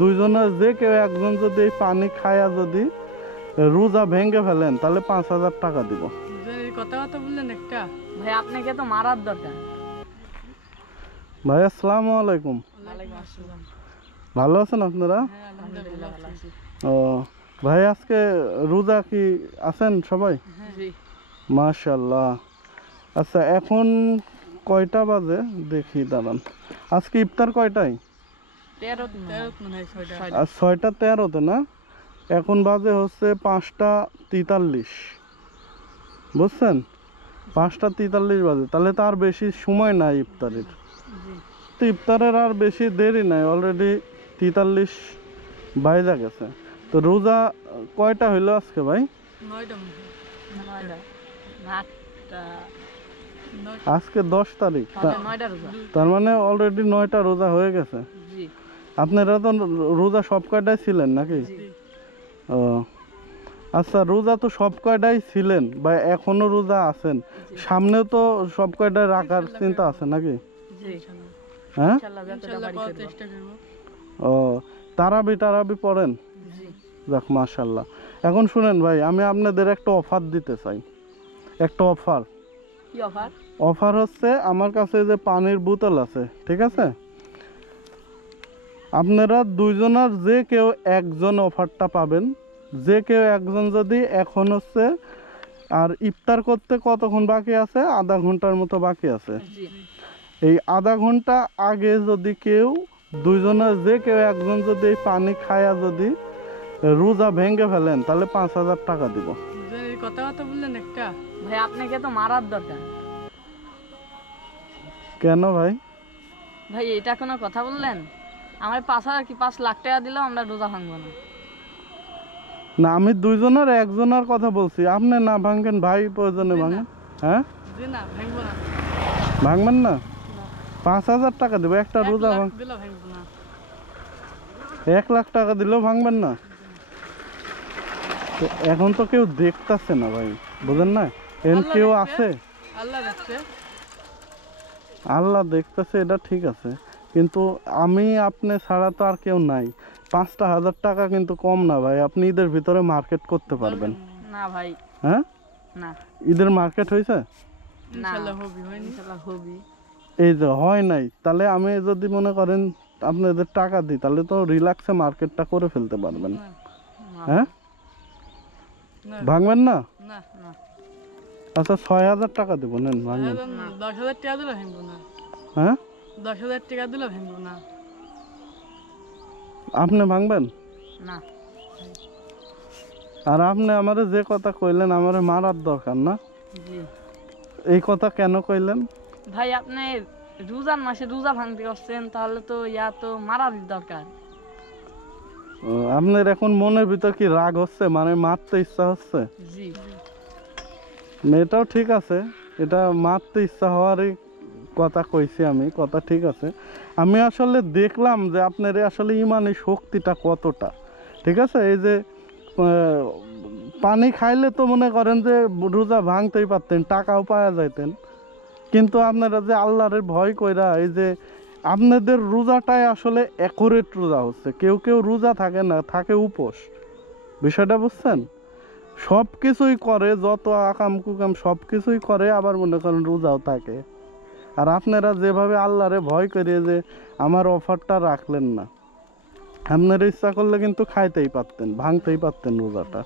দুইজনের যে কেউ একজন যদি এই পানি খায়া যদি রোজা ভেঙে ফেলেন তাহলে 5,000 টাকা দিব। কথা বললেন একটা ভাই আপনাকে তো মারার দরকার। ভাই আসসালামু আলাইকুম। ওয়ালাইকুম আসসালাম। ভালো আছেন আপনারা? হ্যাঁ আলহামদুলিল্লাহ ভালো আছি। ও ভাই আজকে রোজা কি আছেন সবাই? জি মাশাআল্লাহ। আচ্ছা এখন কয়টা বাজে দেখি দাঁড়ান। আজকে ইফতার কয়টায়? 13 মনে হয় 6টা। আর 6:13-তে না? এখন বাজে হচ্ছে 5:43, বুঝছেন? 5:43 বাজে, তাহলে তো আর বেশি সময় নাই ইফতারের। তো ইফতারের আর বেশি দেরি নাই, অলরেডি 43 বাইজা গেছে। তো রোজা কয়টা হইলো আজকে ভাই? 9টা আজকে 10 তারিখ, 9টা রোজা। তার মানে অলরেডি 9টা রোজা হয়ে গেছে। জি আপনারা তো রোজা সব কয়টাই ছিলেন নাকি? ও আচ্ছা, রোজা তো সব কয়টাই ছিলেন বা এখনো রোজা আছেন, সামনেও তো সব কয়টাই রাখার চিন্তা আছে নাকি? জি হ্যাঁ, ইনশাআল্লাহ যতটা পারি করব। চেষ্টা করব। ও তারাবি পড়েন? জি যাক মাশাআল্লাহ। এখন শুনেন ভাই, আমি আপনাদের একটা অফার দিতে চাই। একটা অফার। কি অফার? অফার হচ্ছে আমার কাছে যে পানির বোতল আছে, ঠিক আছে, আপনারা দুইজনের যে কেউ একজন অফারটা পাবেন। যে কেউ একজন যদি এখন হচ্ছে, আর ইফতার করতে কতক্ষণ বাকি আছে? আধা ঘন্টার মতো বাকি আছে। জি এই আধা ঘন্টা আগে যদি কেউ দুইজনের যে কেউ একজন যদি এই পানি খায়া যদি রোজা ভেঙে ফেলেন তাহলে 5,000 টাকা দিব। কথা বললেন একটা ভাই আপনাকে তো মারার দরকার। কেন ভাই? ভাই এটা কোনো কথা বললেন? আমার 5 লাখ টাকা দিলেও আমরা রোজা ভাঙবো না। না, আমি দুইজনের একজনের কথা বলছি। আপনি না ভাঙেন ভাই, প্রয়োজনে ভাঙেন। হ্যাঁ, জি না ভাঙবো না। ভাঙবেন না? 5,000 টাকা দেবো একটা রোজা ভাঙ। দিলা ভাঙবো না। 1 লাখ টাকা দিলেও ভাঙবেন না? তো এখন তো কেউ দেখতাছে না ভাই, বুঝেন না? এখন আল্লাহ কেউ দেখছে। আছে? আল্লাহ দেখছে। আল্লাহ দেখতেছে, এটা ঠিক আছে, কিন্তু আমি আপনি ছাড়া তো আর কেউ নাই। 5,000 টাকা কিন্তু কম না ভাই, আপনি ঈদের ভিতরে মার্কেট করতে পারবেন। না ভাই হ্যাঁ, না ঈদের মার্কেট হয়েছে? ইনশাআল্লাহ হবে, হয়নি? ইনশাআল্লাহ হবি। এই যে হয় নাই, তাহলে আমি যদি মনে করেন আপনাদের টাকা দিই তাহলে তো রিল্যাক্সে মার্কেটটা করে ফেলতে পারবেন। না হ্যাঁ, না ভাঙবেন না? না না আচ্ছা 6,000 টাকা দেবো, নেন ভাঙবেন। 10,000 টাকা দিলে ভাঙবো না। হ্যাঁ, 10,000 টাকা দিলে ভাঙবো না। আপনি ভাঙবেন? না আর আপনি আমারে যে কথা কইলেন আমারে মারার দরকার না, জি এই কথা কেন কইলেন? ভাই আপনি রোজার মাসে রোজা ভাঙতে আসছেন, তাহলে তো তো মারার দরকার। আপনার এখন মনের ভিতর কি রাগ হচ্ছে, মানে মারতে ইচ্ছা হচ্ছে? জি এটাও ঠিক আছে, এটা মারতে ইচ্ছা হওয়ারই কথা কইছি আমি, কথা ঠিক আছে। আমি আসলে দেখলাম যে আপনার আসলে ইমানি শক্তিটা কতটা, ঠিক আছে। এই যে পানি খাইলে তো মনে করেন যে রোজা ভাঙতেই পারতেন, টাকাও পাওয়া যাইতেন, কিন্তু আপনারা যে আল্লাহরে ভয় কইরা এই যে আপনাদের রোজাটাই আসলে অ্যাকুরেট রোজা হচ্ছে। কেউ কেউ রোজা থাকে না, থাকে উপোস। বিষয়টা বুঝছেন? সব কিছুই করে, যত আকাম কুকাম সব কিছুই করে, আবার মনে করেন রোজাও থাকে। আর আপনারা যেভাবে আল্লাহরে ভয় করিয়ে যে আমার অফারটা রাখলেন না, আপনারা ইচ্ছা করলে কিন্তু খাইতেই পারতেন, ভাঙতেই পারতেন রোজাটা,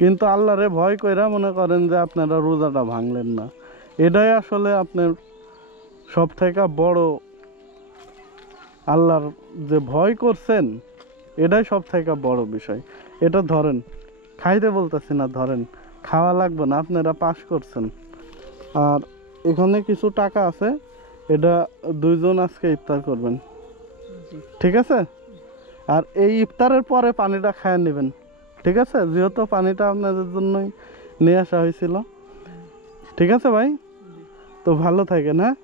কিন্তু আল্লাহরে ভয় কইরা মনে করেন যে আপনারা রোজাটা ভাঙলেন না। এটাই আসলে আপনার সব থেকে বড়, আল্লাহর যে ভয় করছেন এটাই সব থেকে বড় বিষয়। এটা ধরেন, খাইতে বলতেছি না, ধরেন, খাওয়া লাগবে না, আপনারা পাস করছেন। আর এখানে কিছু টাকা আছে, এটা দুইজন আজকে ইফতার করবেন, জি ঠিক আছে? আর এই ইফতারের পরে পানিটা খায় নেবেন, ঠিক আছে? যেহেতু পানিটা আপনাদের জন্যই নিয়ে আসা হয়েছিল, ঠিক আছে ভাই? তো ভালো থাকেন, হ্যাঁ,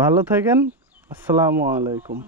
ভালো থাকেন। আসসালামু আলাইকুম।